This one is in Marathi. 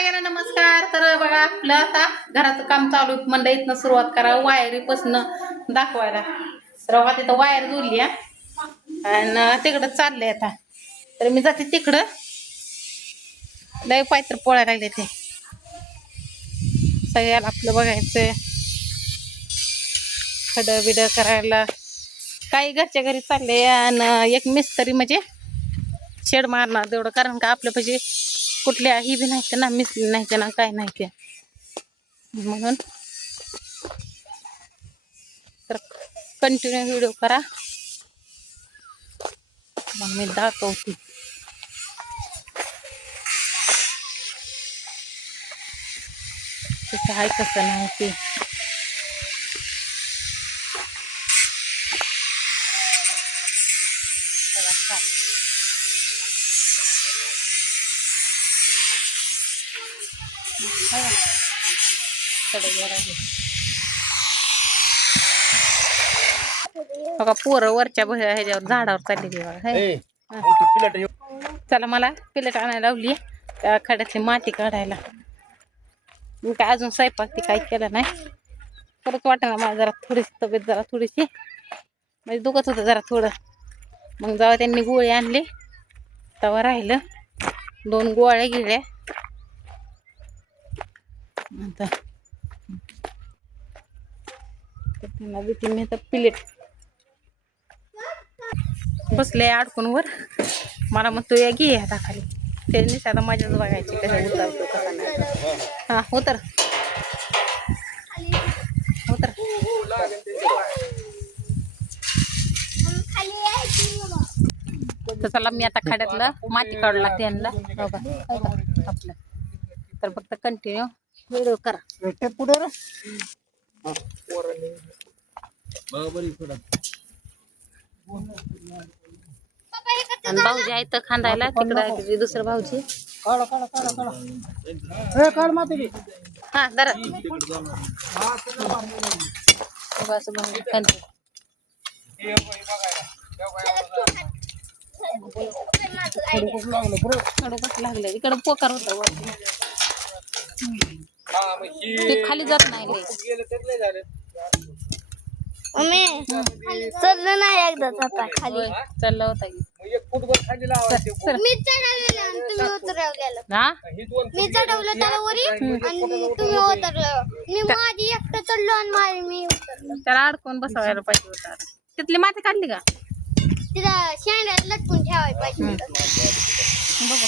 सगळ्यांना नमस्कार. तर बघा आपलं आता घराचं काम चालू म्हणलं इथनं सुरुवात करा वायरीपासून दाखवायला. तर बघा तिथं वायर जोडली आणि तिकडं चाललंय आता. तर मी जाते तिकडं. लय पायतर पोळायला लागले ते सगळ्याला आपलं बघायचं खडं बिड करायला काही घरच्या घरी चालले. आणि एक मिस्त्री म्हणजे शेड मारणार तेवढं, कारण का आपल्या पाहिजे कुठल्या ही बी नाही ना मिसली नाही ना काय नाही ते म्हणून. तर कंटिन्यू व्हिडिओ करा मग मी दाखवते. कसं आहे कसं नाही ते. बघा पोरं वरच्या ह्याच्यावर झाडावर चालली बघा. चला मला पिलट आणायला लावली त्या खड्यातली माती काढायला. मी काय अजून स्वयंपाक ती काही केलं नाही. परत वाटलं मला जरा थोडीशी तब्येत जरा थोडीशी म्हणजे दुखत होतं जरा थोडं. मग जेव्हा त्यांनी गोळी आणली तेव्हा राहिलं 2 गोळ्या गिळल्या. आता मी तर पिलेट बसले अडकून वर. मला मग तू या घे आता खाली त्यांनी आता मजाच बघायची कसं उतरतो कसा नाही. हा उतर उतर. तर चला मी आता खड्यातलं माती काढू लागते यांना आपलं. तर फक्त कंटिन्यू व्हिडिओ करा पुढे. आणि भाऊजी आहे तर खांदायला तिकडं आहे दुसरं भाऊजी. हा जरा लागलं इकडं पोकार होत ते खाली जात नाही. चढलं नाही एकदाच आता खाली चाललं होता मी चढवलेलं तुम्ही उतरायला गेला. मी चढवलं त्याला वरी आणि तुम्ही उतरलं. मी माझी एकटं चढलो आणि मी उतरलो. त्याला अडकून बसवायला पाहिजे होता. तिथली माती काढली का तिथं शेंड्यात लटकून ठेवायला पाहिजे. बघू